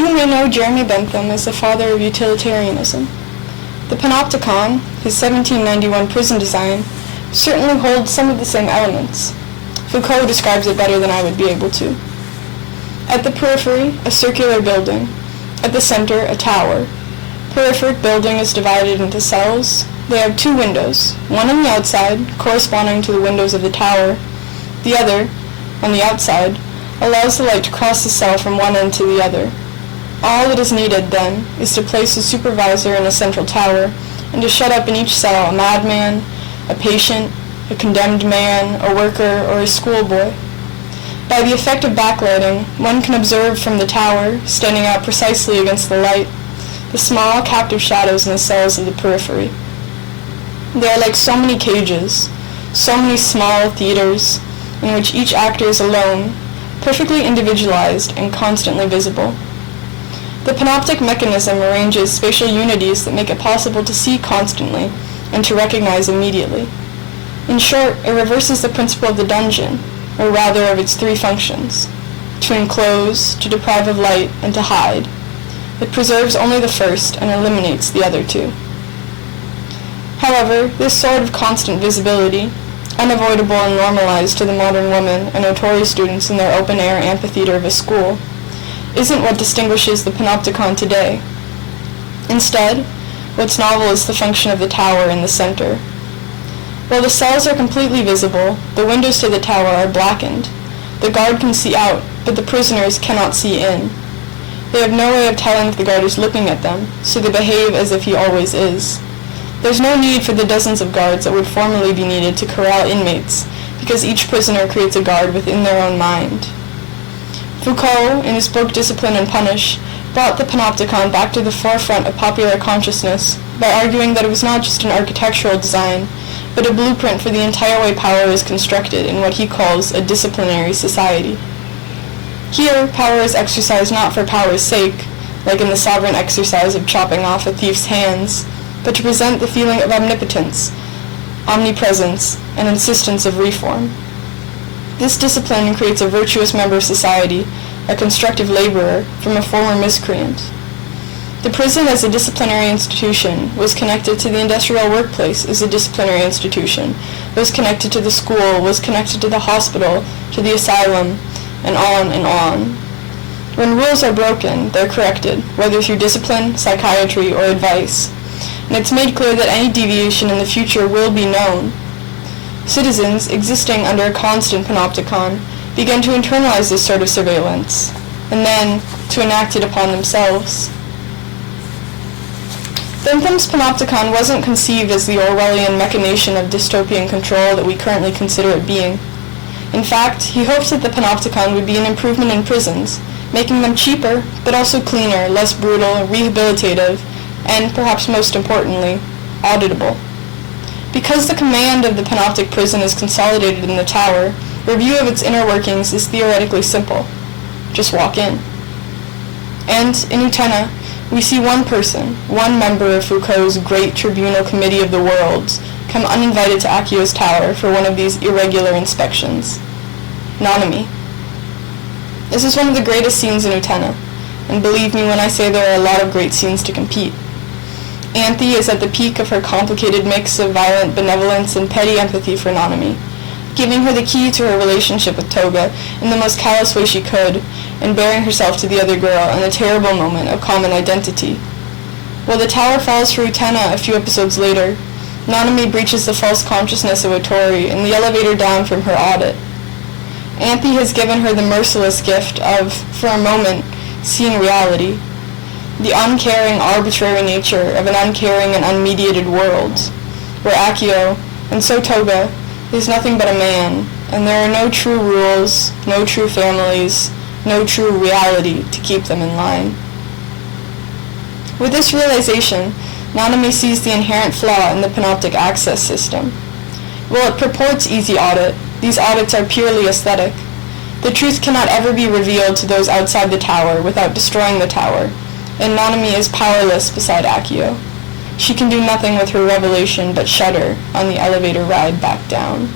You may know Jeremy Bentham as the father of utilitarianism. The Panopticon, his 1791 prison design, certainly holds some of the same elements. Foucault describes it better than I would be able to. At the periphery, a circular building. At the center, a tower. Peripheric building is divided into cells. They have two windows, one on the outside, corresponding to the windows of the tower. The other, on the outside, allows the light to cross the cell from one end to the other. All that is needed, then, is to place a supervisor in a central tower, and to shut up in each cell a madman, a patient, a condemned man, a worker, or a schoolboy. By the effect of backlighting, one can observe from the tower, standing out precisely against the light, the small captive shadows in the cells of the periphery. They are like so many cages, so many small theaters, in which each actor is alone, perfectly individualized and constantly visible. The panoptic mechanism arranges spatial unities that make it possible to see constantly and to recognize immediately. In short, it reverses the principle of the dungeon, or rather of its three functions: to enclose, to deprive of light, and to hide. It preserves only the first and eliminates the other two. However, this sort of constant visibility, unavoidable and normalized to the modern woman and notorious students in their open-air amphitheater of a school, isn't what distinguishes the panopticon today. Instead, what's novel is the function of the tower in the center. While the cells are completely visible, the windows to the tower are blackened. The guard can see out, but the prisoners cannot see in. They have no way of telling if the guard is looking at them, so they behave as if he always is. There's no need for the dozens of guards that would formerly be needed to corral inmates, because each prisoner creates a guard within their own mind. Foucault, in his book Discipline and Punish, brought the panopticon back to the forefront of popular consciousness by arguing that it was not just an architectural design, but a blueprint for the entire way power is constructed in what he calls a disciplinary society. Here, power is exercised not for power's sake, like in the sovereign exercise of chopping off a thief's hands, but to present the feeling of omnipotence, omnipresence, and insistence of reform. This discipline creates a virtuous member of society, a constructive laborer, from a former miscreant. The prison as a disciplinary institution was connected to the industrial workplace as a disciplinary institution, was connected to the school, was connected to the hospital, to the asylum, and on and on. When rules are broken, they're corrected, whether through discipline, psychiatry, or advice, and it's made clear that any deviation in the future will be known. Citizens, existing under a constant panopticon, began to internalize this sort of surveillance, and then to enact it upon themselves. Bentham's panopticon wasn't conceived as the Orwellian machination of dystopian control that we currently consider it being. In fact, he hopes that the panopticon would be an improvement in prisons, making them cheaper, but also cleaner, less brutal, rehabilitative, and, perhaps most importantly, auditable. Because the command of the panoptic prison is consolidated in the tower, review of its inner workings is theoretically simple. Just walk in. And, in Utena, we see one person, one member of Foucault's great tribunal committee of the worlds, come uninvited to Acchio's tower for one of these irregular inspections. Nanami. This is one of the greatest scenes in Utena, and believe me when I say there are a lot of great scenes to compete. Anthe is at the peak of her complicated mix of violent benevolence and petty empathy for Nanami, giving her the key to her relationship with Toga in the most callous way she could, and bearing herself to the other girl in a terrible moment of common identity. While the tower falls for Utena a few episodes later, Nanami breaches the false consciousness of Otori in the elevator down from her audit. Anthe has given her the merciless gift of, for a moment, seeing reality, the uncaring, arbitrary nature of an uncaring and unmediated world, where Acchio, and so Toga, is nothing but a man, and there are no true rules, no true families, no true reality to keep them in line. With this realization, Nanami sees the inherent flaw in the panoptic access system. While it purports easy audit, these audits are purely aesthetic. The truth cannot ever be revealed to those outside the tower without destroying the tower, and Nanami is powerless beside Acchio. She can do nothing with her revelation but shudder on the elevator ride back down.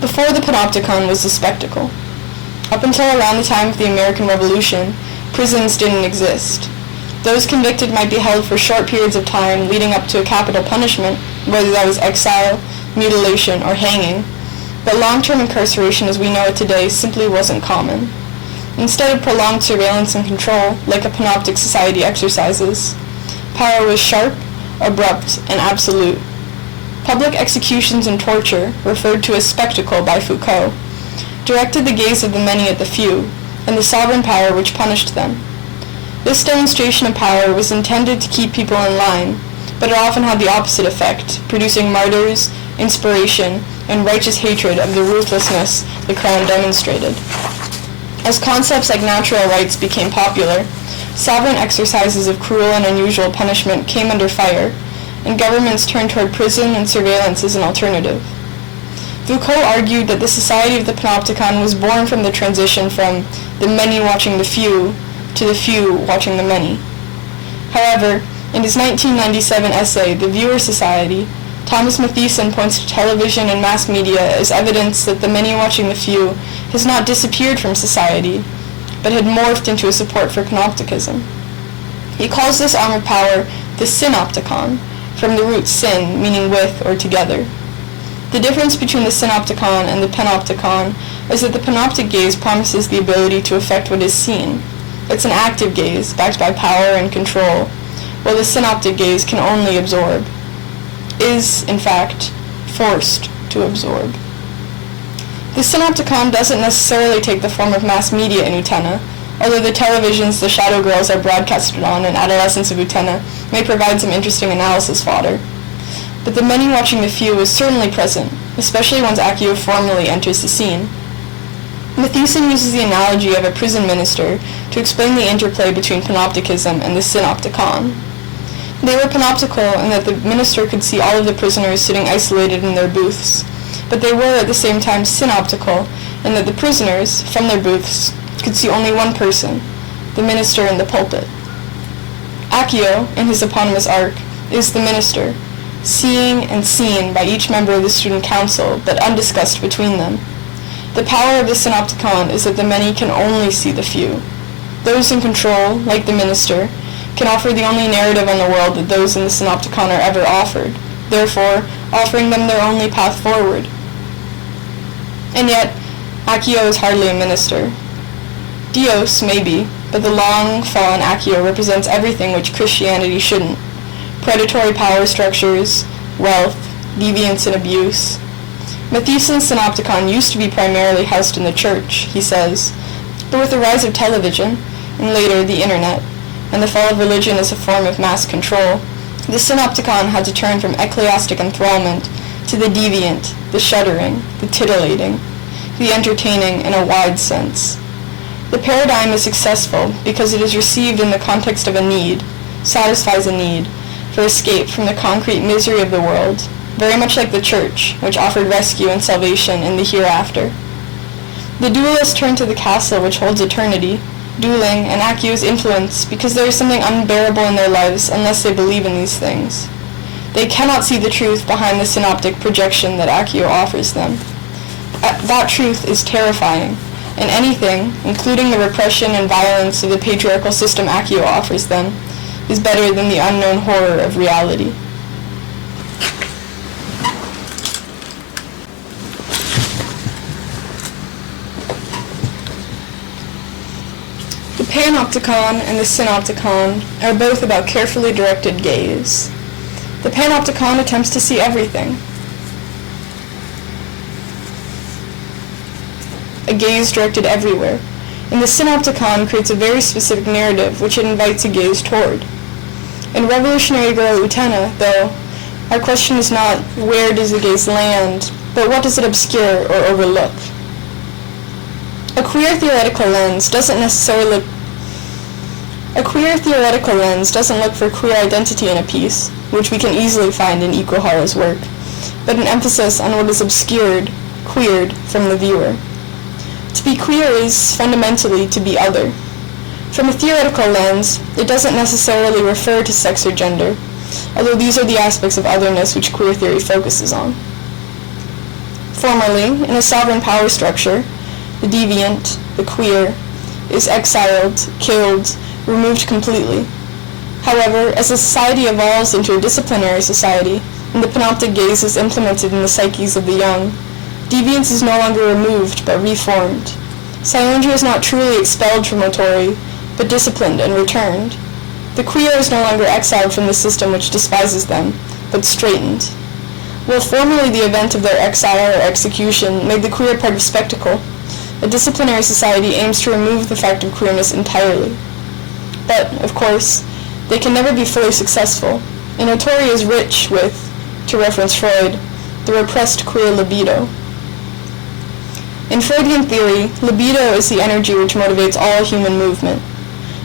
Before the panopticon was a spectacle. Up until around the time of the American Revolution, prisons didn't exist. Those convicted might be held for short periods of time leading up to a capital punishment, whether that was exile, mutilation, or hanging, but long-term incarceration as we know it today simply wasn't common. Instead of prolonged surveillance and control, like a panoptic society exercises, power was sharp, abrupt, and absolute. Public executions and torture, referred to as spectacle by Foucault, directed the gaze of the many at the few, and the sovereign power which punished them. This demonstration of power was intended to keep people in line, but it often had the opposite effect, producing martyrs, inspiration, and righteous hatred of the ruthlessness the crown demonstrated. As concepts like natural rights became popular, sovereign exercises of cruel and unusual punishment came under fire, and governments turned toward prison and surveillance as an alternative. Foucault argued that the society of the Panopticon was born from the transition from the many watching the few to the few watching the many. However, in his 1997 essay, The Viewer Society, Thomas Mathieson points to television and mass media as evidence that the many watching the few has not disappeared from society, but had morphed into a support for panopticism. He calls this arm of power the synopticon, from the root syn, meaning with or together. The difference between the synopticon and the panopticon is that the panoptic gaze promises the ability to affect what is seen. It's an active gaze, backed by power and control, while the synoptic gaze can only absorb, is, in fact, forced to absorb. The synopticon doesn't necessarily take the form of mass media in Utena, although the televisions the shadow girls are broadcasted on and adolescents of Utena may provide some interesting analysis fodder. But the many watching the few is certainly present, especially once KIRYUU formally enters the scene. Mathieson uses the analogy of a prison minister to explain the interplay between panopticism and the synopticon. They were panoptical in that the minister could see all of the prisoners sitting isolated in their booths, but they were at the same time synoptical in that the prisoners, from their booths, could see only one person, the minister in the pulpit. KIRYUU, in his eponymous arc, is the minister, seeing and seen by each member of the student council, but undiscussed between them. The power of the synopticon is that the many can only see the few. Those in control, like the minister, can offer the only narrative on the world that those in the synopticon are ever offered, therefore offering them their only path forward. And yet, KIRYUU is hardly a minister. Dios, maybe, but the long-fallen KIRYUU represents everything which Christianity shouldn't. Predatory power structures, wealth, deviance and abuse. Mathieson's synopticon used to be primarily housed in the church, he says, but with the rise of television, and later the internet, and the fall of religion as a form of mass control, the synopticon had to turn from ecclesiastic enthrallment to the deviant, the shuddering, the titillating, the entertaining in a wide sense. The paradigm is successful because it is received in the context of a need, satisfies a need, for escape from the concrete misery of the world, very much like the church, which offered rescue and salvation in the hereafter. The duelists turn to the castle which holds eternity, dueling, and KIRYUU's influence because there is something unbearable in their lives unless they believe in these things. They cannot see the truth behind the synoptic projection that KIRYUU offers them. That truth is terrifying, and anything, including the repression and violence of the patriarchal system KIRYUU offers them, is better than the unknown horror of reality. The panopticon and the synopticon are both about carefully directed gaze. The panopticon attempts to see everything. A gaze directed everywhere, and the synopticon creates a very specific narrative which it invites a gaze toward. In Revolutionary Girl Utena, though, our question is not where does the gaze land, but what does it obscure or overlook. A queer theoretical lens doesn't look for queer identity in a piece, which we can easily find in Ikuhara's work, but an emphasis on what is obscured, queered, from the viewer. To be queer is, fundamentally, to be other. From a theoretical lens, it doesn't necessarily refer to sex or gender, although these are the aspects of otherness which queer theory focuses on. Formerly, in a sovereign power structure, the deviant, the queer, is exiled, killed, removed completely. However, as a society evolves into a disciplinary society, and the panoptic gaze is implemented in the psyches of the young, deviance is no longer removed but reformed. Saionji is not truly expelled from Otori, but disciplined and returned. The queer is no longer exiled from the system which despises them, but straightened. While formerly the event of their exile or execution made the queer part of spectacle, a disciplinary society aims to remove the fact of queerness entirely. But, of course, they can never be fully successful, and Otori is rich with, to reference Freud, the repressed queer libido. In Freudian theory, libido is the energy which motivates all human movement.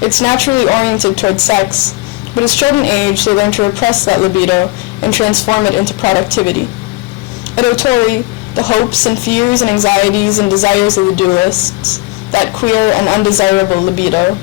It's naturally oriented toward sex, but as children age, they learn to repress that libido and transform it into productivity. At Otori, the hopes and fears and anxieties and desires of the dualists, that queer and undesirable libido,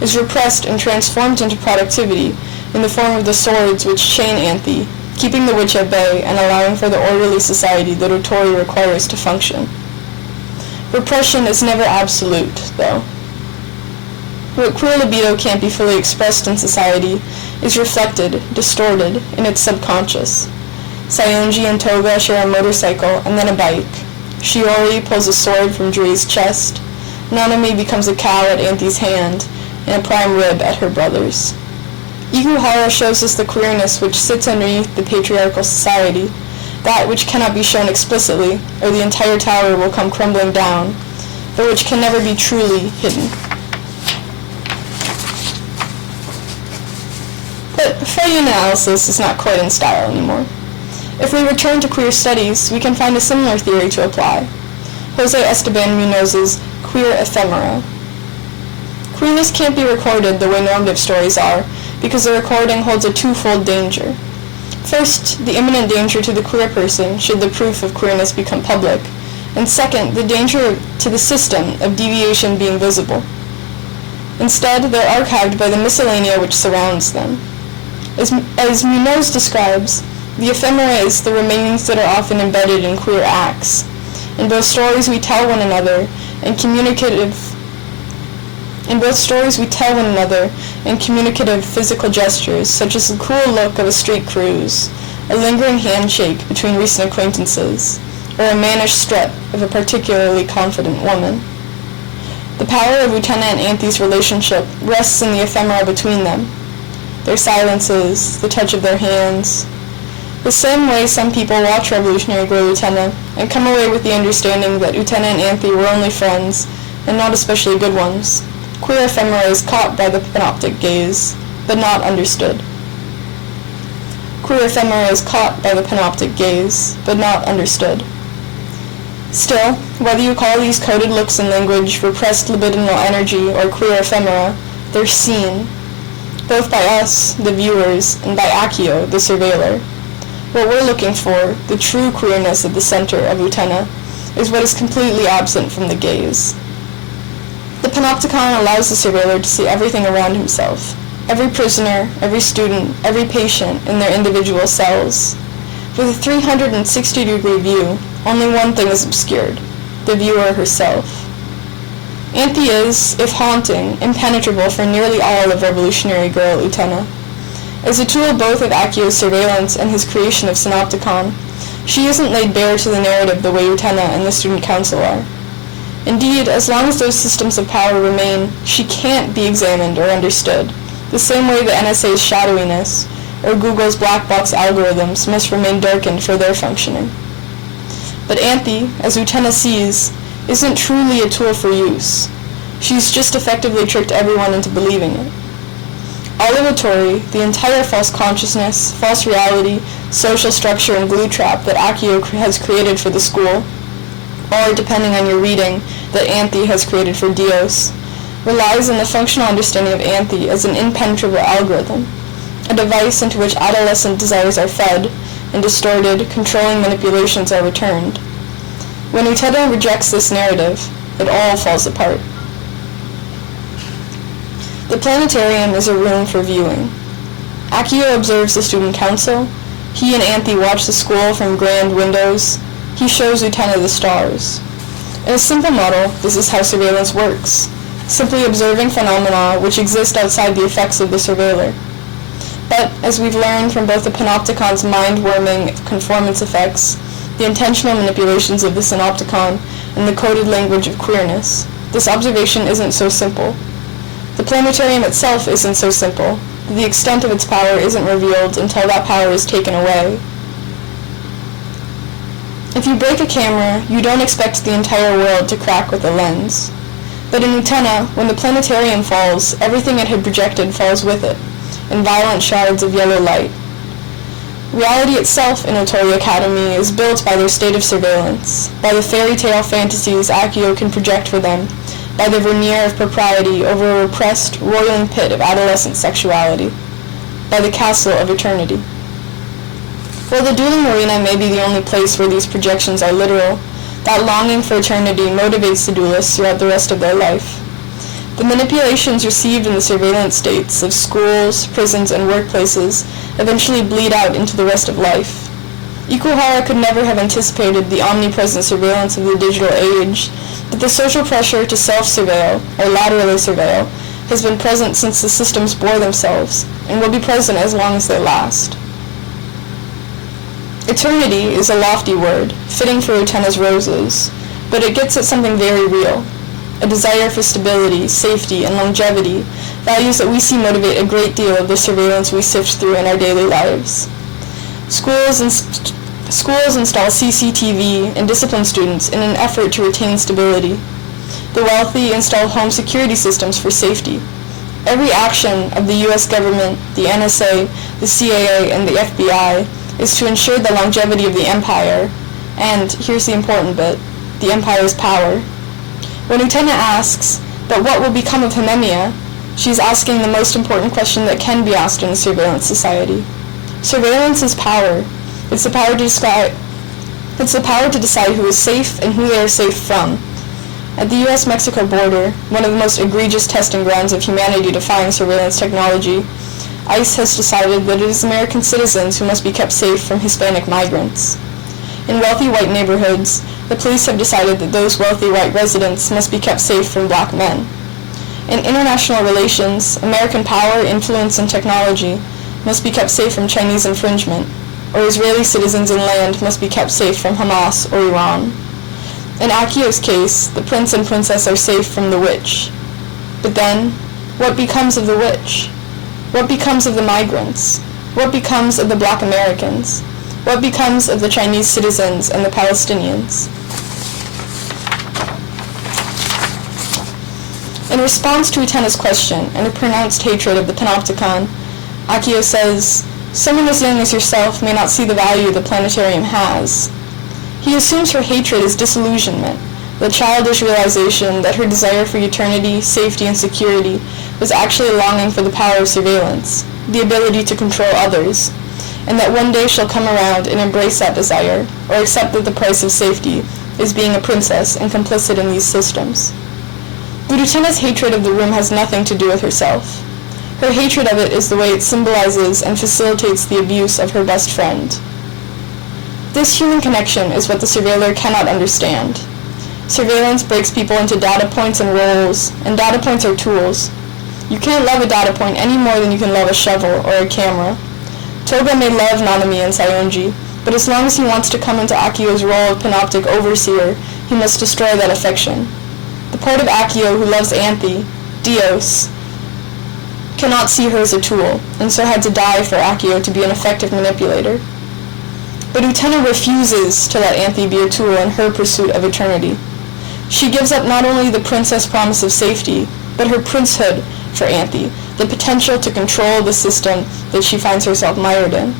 is repressed and transformed into productivity in the form of the swords which chain Anthe, keeping the witch at bay and allowing for the orderly society that Otori requires to function. Repression is never absolute, though. What queer libido can't be fully expressed in society is reflected, distorted, in its subconscious. Saionji and Toga share a motorcycle and then a bike. Shiori pulls a sword from Jui's chest. Nanami becomes a cow at Anthe's hand, and a prime rib at her brother's. Ikuhara shows us the queerness which sits underneath the patriarchal society, that which cannot be shown explicitly, or the entire tower will come crumbling down, but which can never be truly hidden. But Freudian analysis is not quite in style anymore. If we return to queer studies, we can find a similar theory to apply. Jose Esteban Munoz's queer ephemera. Queerness can't be recorded the way normative stories are, because the recording holds a twofold danger. First, the imminent danger to the queer person should the proof of queerness become public, and second, the danger to the system of deviation being visible. Instead, they're archived by the miscellanea which surrounds them. As Munoz describes, the ephemera is the remains that are often embedded in queer acts. In both stories we tell one another and communicative physical gestures, such as the cool look of a street cruise, a lingering handshake between recent acquaintances, or a mannish strut of a particularly confident woman. The power of Utena and Anthe's relationship rests in the ephemera between them, their silences, the touch of their hands. The same way some people watch Revolutionary Girl Utena and come away with the understanding that Utena and Anthe were only friends, and not especially good ones. Queer ephemera is caught by the panoptic gaze, but not understood. Queer ephemera is caught by the panoptic gaze, but not understood. Still, whether you call these coded looks and language repressed libidinal energy or queer ephemera, they're seen, both by us, the viewers, and by Akio, the surveiller. What we're looking for, the true queerness at the center of Utena, is what is completely absent from the gaze. The panopticon allows the surveiller to see everything around himself, every prisoner, every student, every patient in their individual cells. With a 360-degree view, only one thing is obscured, the viewer herself. Anthe is, if haunting, impenetrable for nearly all of Revolutionary Girl Utena. As a tool both of Akio's surveillance and his creation of Synopticon, she isn't laid bare to the narrative the way Utena and the Student Council are. Indeed, as long as those systems of power remain, she can't be examined or understood, the same way the NSA's shadowiness, or Google's black box algorithms, must remain darkened for their functioning. But Anthe, as Utena sees, isn't truly a tool for use. She's just effectively tricked everyone into believing it. All of Otori, the entire false consciousness, false reality, social structure, and glue trap that Akio has created for the school, or, depending on your reading, that Anthe has created for Dios, relies on the functional understanding of Anthe as an impenetrable algorithm, a device into which adolescent desires are fed, and distorted, controlling manipulations are returned. When Utena rejects this narrative, it all falls apart. The planetarium is a room for viewing. Akio observes the student council. He and Anthe watch the school from grand windows. He shows Utena the stars. In a simple model, this is how surveillance works. simply observing phenomena which exist outside the effects of the surveiller. But, as we've learned from both the panopticon's mind-warming conformance effects, the intentional manipulations of the synopticon, and the coded language of queerness, this observation isn't so simple. The planetarium itself isn't so simple. The extent of its power isn't revealed until that power is taken away. If you break a camera, you don't expect the entire world to crack with a lens. But in Utena, when the planetarium falls, everything it had projected falls with it, in violent shards of yellow light. Reality itself in Otori Academy is built by their state of surveillance, by the fairy tale fantasies Akio can project for them, by the veneer of propriety over a repressed, roiling pit of adolescent sexuality, by the castle of eternity. While the dueling arena may be the only place where these projections are literal, that longing for eternity motivates the duelists throughout the rest of their life. The manipulations received in the surveillance states of schools, prisons, and workplaces eventually bleed out into the rest of life. Ikuhara could never have anticipated the omnipresent surveillance of the digital age, but the social pressure to self-surveil, or laterally surveil, has been present since the systems bore themselves, and will be present as long as they last. Eternity is a lofty word, fitting for Utena's roses, but it gets at something very real. A desire for stability, safety, and longevity, values that we see motivate a great deal of the surveillance we sift through in our daily lives. Schools install CCTV and discipline students in an effort to retain stability. The wealthy install home security systems for safety. Every action of the U.S. government, the NSA, the CIA, and the FBI is to ensure the longevity of the empire, and, here's the important bit, the empire's power. When Utena asks, but what will become of Himemiya, she's asking the most important question that can be asked in a surveillance society. Surveillance is power. It's the power to decide who is safe and who they are safe from. At the U.S.-Mexico border, one of the most egregious testing grounds of humanity-defying surveillance technology, ICE has decided that it is American citizens who must be kept safe from Hispanic migrants. In wealthy white neighborhoods, the police have decided that those wealthy white residents must be kept safe from black men. In international relations, American power, influence, and technology must be kept safe from Chinese infringement, or Israeli citizens and land must be kept safe from Hamas or Iran. In Akio's case, the prince and princess are safe from the witch. But then, what becomes of the witch? What becomes of the migrants? What becomes of the black Americans? What becomes of the Chinese citizens and the Palestinians? In response to Utena's question and her pronounced hatred of the panopticon, Akio says, "Someone as young as yourself may not see the value the planetarium has." He assumes her hatred is disillusionment, the childish realization that her desire for eternity, safety, and security was actually longing for the power of surveillance, the ability to control others, and that one day she'll come around and embrace that desire, or accept that the price of safety is being a princess and complicit in these systems. But Utena's hatred of the room has nothing to do with herself. Her hatred of it is the way it symbolizes and facilitates the abuse of her best friend. This human connection is what the surveiller cannot understand. Surveillance breaks people into data points and roles, and data points are tools. You can't love a data point any more than you can love a shovel or a camera. Toga may love Nanami and Sayonji, but as long as he wants to come into Akio's role of panoptic overseer, he must destroy that affection. The part of Akio who loves Anthe, Dios, cannot see her as a tool, and so had to die for Akio to be an effective manipulator. But Utena refuses to let Anthe be a tool in her pursuit of eternity. She gives up not only the princess promise of safety, but her princehood for Anthe, the potential to control the system that she finds herself mired in.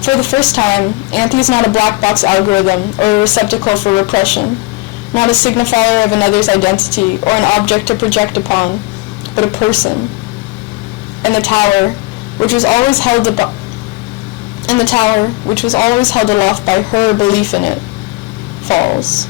For the first time, Anthe is not a black box algorithm or a receptacle for repression, not a signifier of another's identity or an object to project upon, but a person. And the tower, which was always held aloft by her belief in it, falls.